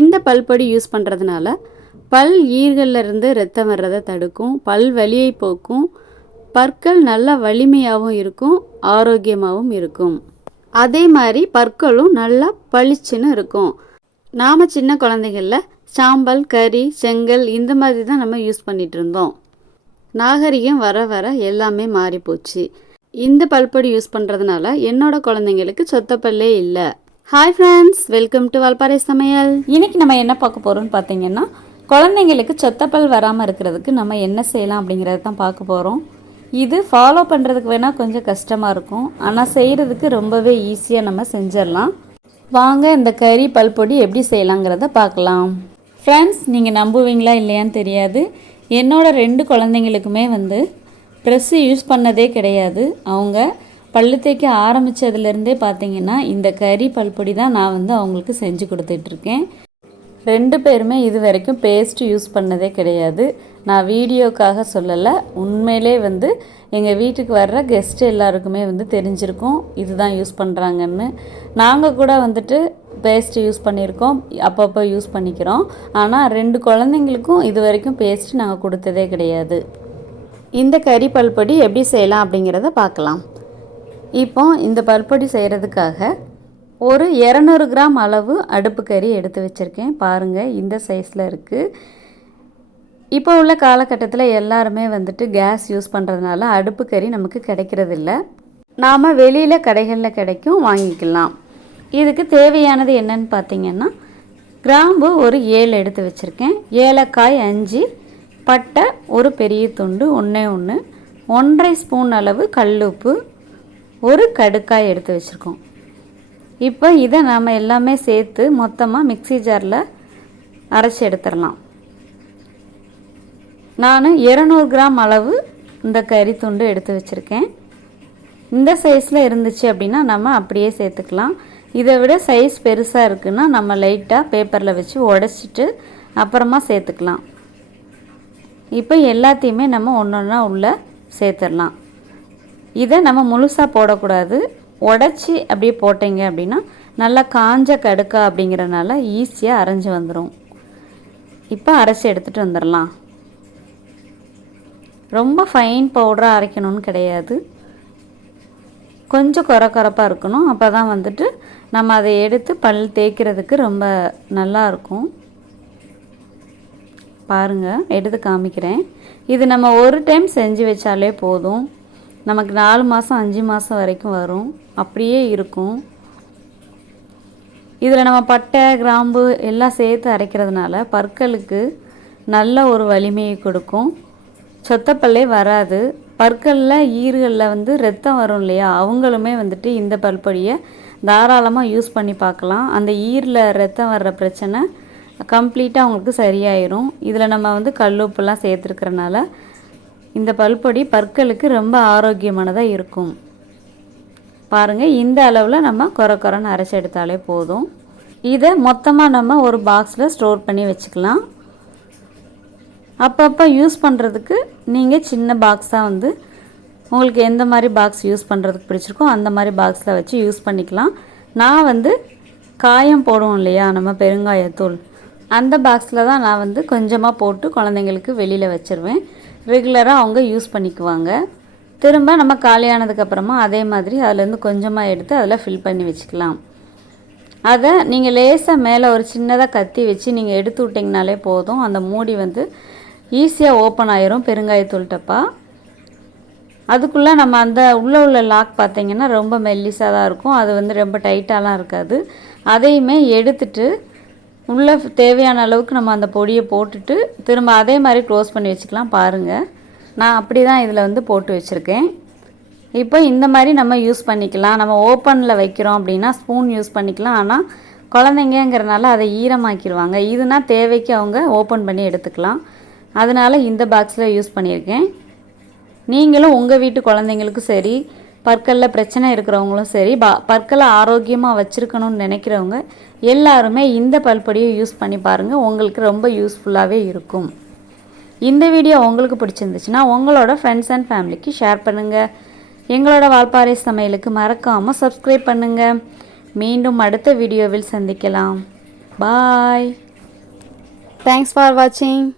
இந்த பல்பொடி யூஸ் பண்ணுறதுனால பல் ஈர்கள்லருந்து ரத்தம் வர்றதை தடுக்கும் பல் வலியை போக்கும் பற்கள் நல்ல வலிமையாகவும் இருக்கும் ஆரோக்கியமாகவும் இருக்கும். அதே மாதிரி பற்களும் நல்லா பளிச்சுன்னு இருக்கும். நாம் சின்ன குழந்தைகளில் சாம்பல் கறி செங்கல் இந்த மாதிரி தான் நம்ம யூஸ் பண்ணிகிட்டு இருந்தோம். நாகரிகம் வர வர எல்லாமே மாறி போச்சு இந்த பல்பொடி யூஸ் பண்ணுறதுனால என்னோட குழந்தைங்களுக்கு சொத்தப்பல்லே இல்லை. Hi friends welcome to Valparai சமையல் இன்னைக்கு நம்ம என்ன பார்க்க போகிறோம்னு பார்த்தீங்கன்னா குழந்தைங்களுக்கு சொத்தப்பல் வராமல் இருக்கிறதுக்கு நம்ம என்ன செய்யலாம் அப்படிங்கிறத தான் பார்க்க போகிறோம் இது ஃபாலோ பண்ணுறதுக்கு வேணால் கொஞ்சம் கஷ்டமாக இருக்கும். ஆனால் செய்கிறதுக்கு ரொம்பவே ஈஸியாக நம்ம செஞ்சிடலாம். வாங்க இந்த கறி பல்பொடி எப்படி செய்யலாங்கிறத பார்க்கலாம். ஃப்ரெண்ட்ஸ் நீங்கள் நம்புவீங்களா இல்லையான்னு தெரியாது. என்னோடய ரெண்டு குழந்தைங்களுக்குமே வந்து ப்ரெஸ்ஸு யூஸ் பண்ணதே கிடையாது. அவங்க பல்லு தேய்க்க ஆரம்பித்ததுலேருந்தே பார்த்தீங்கன்னா இந்த கறி பல்பொடி தான் நான் வந்து அவங்களுக்கு செஞ்சு கொடுத்துட்ருக்கேன். ரெண்டு பேருமே இது வரைக்கும் பேஸ்ட் யூஸ் பண்ணதே கிடையாது. நான் வீடியோக்காக சொல்லலை. உண்மையிலே வந்து எங்கள் வீட்டுக்கு வர்ற கெஸ்ட்டு எல்லாருக்குமே வந்து தெரிஞ்சிருக்கும். இதுதான் யூஸ் பண்ணுறாங்கன்னு நாங்கள் கூட வந்துட்டு பேஸ்ட் யூஸ் பண்ணியிருக்கோம். அப்பப்போ யூஸ் பண்ணிக்கிறோம். ஆனால் ரெண்டு குழந்தைங்களுக்கும் இது வரைக்கும் பேஸ்ட் நாங்கள் கொடுத்ததே கிடையாது. இந்த கறி பல்பொடி எப்படி செய்யலாம் அப்படிங்கிறத பார்க்கலாம். இப்போ இந்த பல்பொடி செய்கிறதுக்காக ஒரு இரநூறு கிராம் அளவு அடுப்பு கறி எடுத்து வச்சுருக்கேன். பாருங்கள் இந்த சைஸில் இருக்குது இப்போ உள்ள காலகட்டத்தில் எல்லாருமே வந்துட்டு கேஸ் யூஸ் பண்ணுறதுனால அடுப்பு கறி நமக்கு கிடைக்கிறதில்ல. நாம் வெளியில் கடைகளில் கிடைக்கும் வாங்கிக்கலாம். இதுக்கு தேவையானது என்னன்னு பார்த்தீங்கன்னா கிராம்பு ஒரு ஏழு எடுத்து வச்சுருக்கேன். ஏலக்காய் அஞ்சு பட்டை ஒரு பெரிய துண்டு ஒன்றே ஒன்று ஒன்றரை ஸ்பூன் அளவு கல்லுப்பு ஒரு கடுக்காய் எடுத்து வச்சுருக்கோம். இப்போ இதை நாம் எல்லாமே சேர்த்து மொத்தமாக மிக்ஸி ஜாரில் அரைச்சி எடுத்துடலாம். நான் இரநூறு கிராம் அளவு இந்த கறி துண்டு எடுத்து வச்சுருக்கேன். இந்த சைஸில் இருந்துச்சு அப்படின்னா நம்ம அப்படியே சேர்த்துக்கலாம். இதை விட சைஸ் பெருசாக இருக்குன்னா நம்ம லைட்டாக பேப்பரில் வச்சு உடச்சிட்டு அப்புறமா சேர்த்துக்கலாம். இப்போ எல்லாத்தையுமே நம்ம ஒன்று ஒன்றா உள்ளே சேர்த்துடலாம். இதை நம்ம முழுசாக போடக்கூடாது. உடச்சி அப்படியே போட்டீங்க அப்படின்னா நல்லா காஞ்ச கடுக்கா அப்படிங்கிறனால ஈஸியாக அரைஞ்சி வந்துடும் இப்போ அரைச்சி எடுத்துகிட்டு வந்துடலாம் ரொம்ப ஃபைன் பவுடராக அரைக்கணும்னு கிடையாது. கொஞ்சம் குறை குறப்பாக இருக்கணும். அப்போ தான் வந்துட்டு நம்ம அதை எடுத்து பல் தேய்க்கிறதுக்கு ரொம்ப நல்லாயிருக்கும் பாருங்கள் எடுத்து காமிக்கிறேன். இது நம்ம ஒரு டைம் செஞ்சு வச்சாலே போதும். நமக்கு நாலு மாதம் அஞ்சு மாதம் வரைக்கும் வரும். அப்படியே இருக்கும். இதில் நம்ம பட்டை கிராம்பு எல்லாம் சேர்த்து அரைக்கிறதுனால பற்களுக்கு நல்ல ஒரு வலிமையை கொடுக்கும். சொத்தப்பல்லே வராது. பற்களில் ஈறுகளில் வந்து ரத்தம் வரும் இல்லையா? அவங்களுமே வந்துட்டு இந்த பல்பொடியை தாராளமாக யூஸ் பண்ணி பார்க்கலாம். அந்த ஈரில் ரத்தம் வர்ற பிரச்சனை கம்ப்ளீட்டாக அவங்களுக்கு சரியாயிரும். இதில் நம்ம வந்து கல்லுப்புலாம் சேர்த்துருக்கறனால இந்த பல்பொடி பற்களுக்கு ரொம்ப ஆரோக்கியமானதாக இருக்கும். பாருங்கள் இந்த அளவில் நம்ம குறை குறைன்னு அரைச்சி எடுத்தாலே போதும். இதை மொத்தமாக நம்ம ஒரு பாக்ஸில் ஸ்டோர் பண்ணி வச்சுக்கலாம். அப்பப்போ யூஸ் பண்ணுறதுக்கு நீங்கள் சின்ன பாக்ஸாக வந்து உங்களுக்கு எந்த மாதிரி பாக்ஸ் யூஸ் பண்ணுறதுக்கு பிடிச்சிருக்கோ அந்த மாதிரி பாக்ஸில் வச்சு யூஸ் பண்ணிக்கலாம். நான் வந்து காயம் போடுவோம் இல்லையா நம்ம பெருங்காயத்தூள். அந்த பாக்ஸில் தான் நான் வந்து கொஞ்சமாக போட்டு குழந்தைங்களுக்கு வெளியில் வச்சுருவேன். ரெகுலராக அவங்க யூஸ் பண்ணிக்குவாங்க. திரும்ப நம்ம காலியானதுக்கப்புறமா அதே மாதிரி அதுலேருந்து கொஞ்சமாக எடுத்து அதில் ஃபில் பண்ணி வச்சுக்கலாம். அதை நீங்கள் லேசாக மேலே ஒரு சின்னதாக கத்தி வச்சு நீங்கள் எடுத்து விட்டிங்கனாலே போதும். அந்த மூடி வந்து ஈஸியாக ஓப்பன் ஆயிரும் பெருங்காயத்தூள் டப்பா. அதுக்குள்ளே நம்ம அந்த உள்ளே உள்ள லாக் பார்த்தீங்கன்னா ரொம்ப மெல்லிஸாக தான் இருக்கும். அது வந்து ரொம்ப டைட்டாலாம் இருக்காது. அதையுமே எடுத்துட்டு உள்ளே தேவையான அளவுக்கு நம்ம அந்த பொடியை போட்டுட்டு திரும்ப அதே மாதிரி க்ளோஸ் பண்ணி வச்சுக்கலாம் பாருங்கள் நான் அப்படி தான் இதில் வந்து போட்டு வச்சுருக்கேன். இப்போ இந்த மாதிரி நம்ம யூஸ் பண்ணிக்கலாம். நம்ம ஓப்பனில் வைக்கிறோம் அப்படின்னா ஸ்பூன் யூஸ் பண்ணிக்கலாம். ஆனால் குழந்தைங்கங்கிறனால அதை ஈரமாக்கிடுவாங்க இதுனா தேவைக்கு அவங்க ஓப்பன் பண்ணி எடுத்துக்கலாம். அதனால் இந்த பாக்ஸில் யூஸ் பண்ணியிருக்கேன் நீங்களும் உங்கள் வீட்டு குழந்தைங்களுக்கும் சரி பற்களில் பிரச்சனை இருக்கிறவங்களும் சரி பா பற்களை ஆரோக்கியமாக வச்சுருக்கணும்னு நினைக்கிறவங்க எல்லாருமே இந்த பல்படியை யூஸ் பண்ணி பாருங்கள் உங்களுக்கு ரொம்ப யூஸ்ஃபுல்லாகவே இருக்கும். இந்த வீடியோ உங்களுக்கு பிடிச்சிருந்துச்சுன்னா உங்களோட ஃப்ரெண்ட்ஸ் அண்ட் ஃபேமிலிக்கு ஷேர் பண்ணுங்கள் எங்களோட வால்பாறை சமையலுக்கு மறக்காமல் சப்ஸ்கிரைப் பண்ணுங்கள் மீண்டும் அடுத்த வீடியோவில் சந்திக்கலாம். பாய் தேங்க்ஸ் ஃபார் வாட்சிங்